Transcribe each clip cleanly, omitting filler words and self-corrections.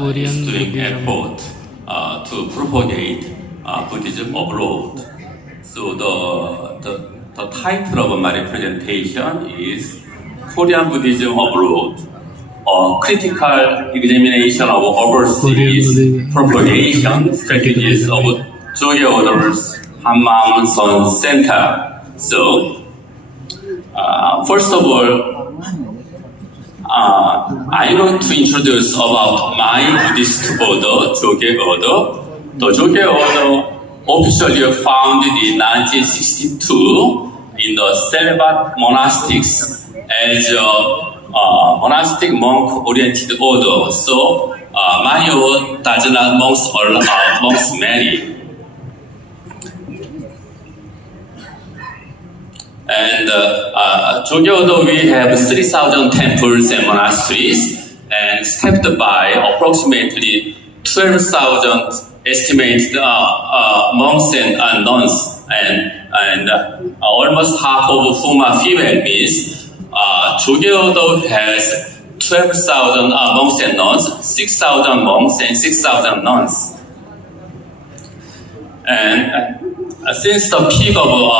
is doing effort to propagate Buddhism abroad. So the title of my presentation is Korean Buddhism Abroad, a critical examination of overseas propagation strategies of Jogi Order's Hammam Son Center. So, first of all, I want to introduce about my Buddhist order, Jogi Order. The Jogi Order officially founded in 1962 in the celibate monastics as a monastic monk-oriented order. So, my order does not monks marry. And Jogi Order, we have 3,000 temples and monasteries, and staffed by approximately 12,000 estimated monks and nuns, and almost half of whom are female. Means Jogi Order has 12,000 monks and nuns, 6,000 monks and 6,000 nuns. And since the peak of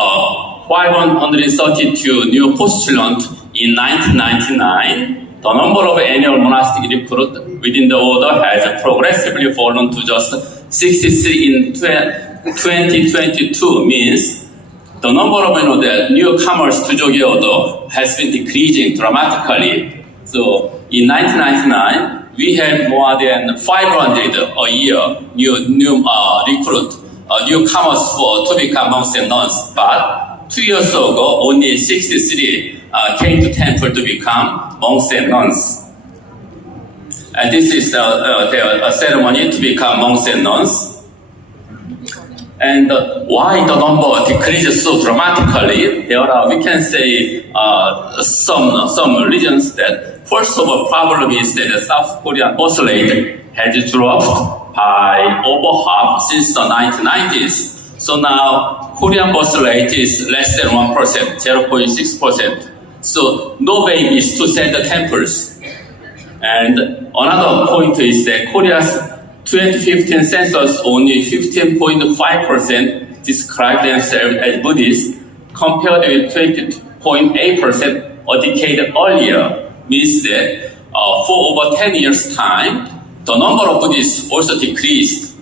532 new postulants in 1999, the number of annual monastic recruits within the order has progressively fallen to just 63 in 2022. Means the number of the newcomers to Jogi Order has been decreasing dramatically. So in 1999, we had more than 500 a year new recruit newcomers to become monks and nuns, but 2 years ago, only 63 came to temple to become monks and nuns. And this is their ceremony to become monks and nuns. And why the number decreases so dramatically? There are, we can say, some reasons that, first of all, problem is that the South Korean birth rate has dropped by over half since the 1990s. So now, Korean birth rate is less than 1%, 0.6%. So no babies to send the temples. And another point is that Korea's 2015 census, only 15.5% describe themselves as Buddhist, compared with 20.8% a decade earlier. Means that for over 10 years' time, the number of Buddhists also decreased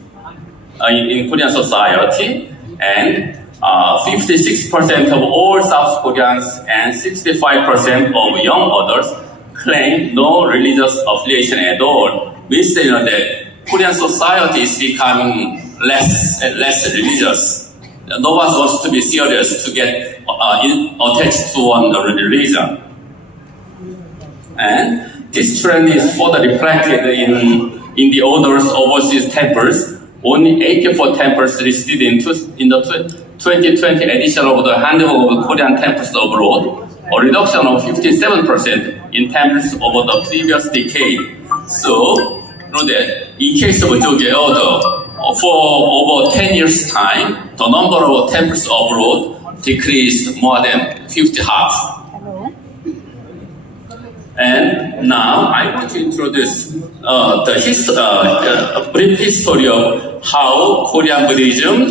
in Korean society, and 56% of all South Koreans and 65% of young adults claim no religious affiliation at all. Means that Korean society is becoming less and less religious. No one wants to be serious to get attached to one religion. And this trend is further reflected in the order's overseas temples. Only 84 temples listed in the 2020 edition of the Handbook of Korean Temples Abroad, a reduction of 57% in temples over the previous decade. So, you know that in case of Jogi Order, for over 10 years' time, the number of temples abroad decreased more than 50 half. And now I want to introduce a brief history of how Korean Buddhism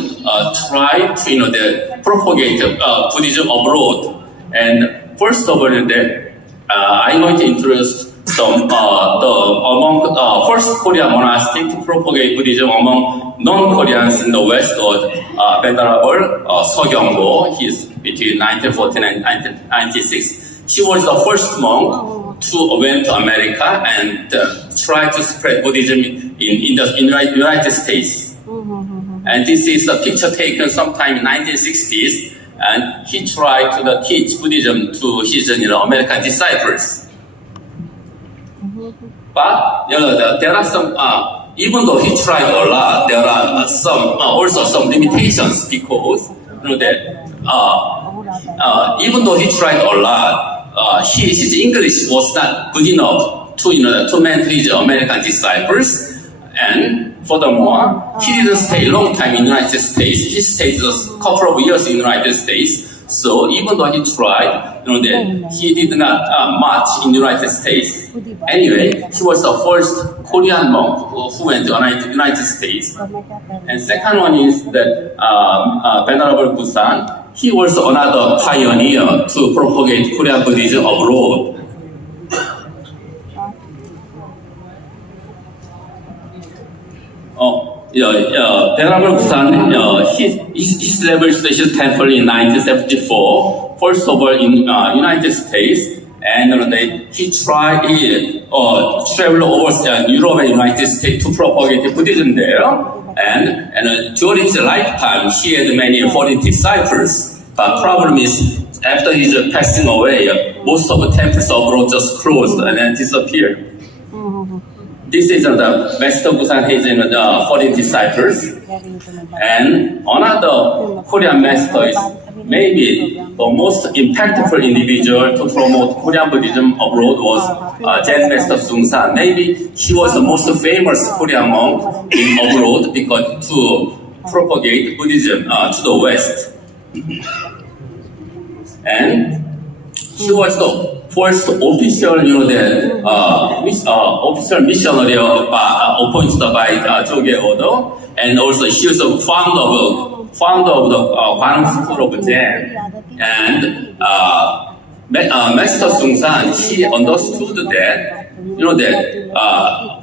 tried to propagate Buddhism abroad. And first of all, I'm going to introduce some among first Korean monastic to propagate Buddhism among non-Koreans in the West was Venerable Seogyeonggo. He's between 1914 and 1996. He was the first monk who went to America and tried to spread Buddhism in the United States. And this is a picture taken sometime in 1960s, and he tried to teach Buddhism to his American disciples. But there are some, even though he tried a lot, there are also some limitations, because even though he tried a lot, his English was not good enough to mentor his American disciples. And furthermore, he didn't stay a long time in the United States. He stayed just a couple of years in the United States. So even though he tried, that he did not march in the United States. Anyway, he was the first Korean monk who went to the United States. And second one is that Venerable Busan, he was another pioneer to propagate Korean Buddhism abroad. Venerable Busan, he established his temple in 1974, first of all in United States, and he tried travel over Europe and United States to propagate Buddhism there. And during his lifetime, he had many foreign disciples. But problem is, after his passing away, most of the temples abroad just closed and then disappeared. This is the Master Busan has foreign disciples. And another Korean master is maybe the most impactful individual to promote Korean Buddhism abroad was Zen Master Sungsan. Maybe he was the most famous Korean monk in abroad because to propagate Buddhism to the West. And he was the first official, official missionary appointed by Joge Odo, and also he was the founder of the Kwanum School of Zen. And Master Sungsan, he understood that,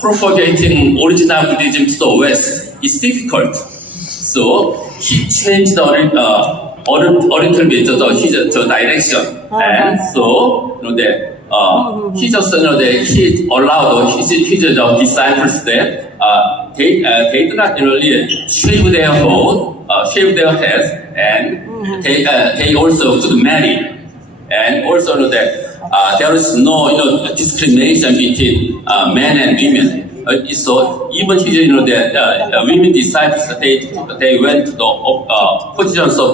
propagating original Buddhism to the West is difficult. So he changed a little bit the direction, and so he just he allowed his disciples that they do not really shave their heads, and they also could marry, and also that there is no discrimination between men and women. So even the women disciples, they went to the positions of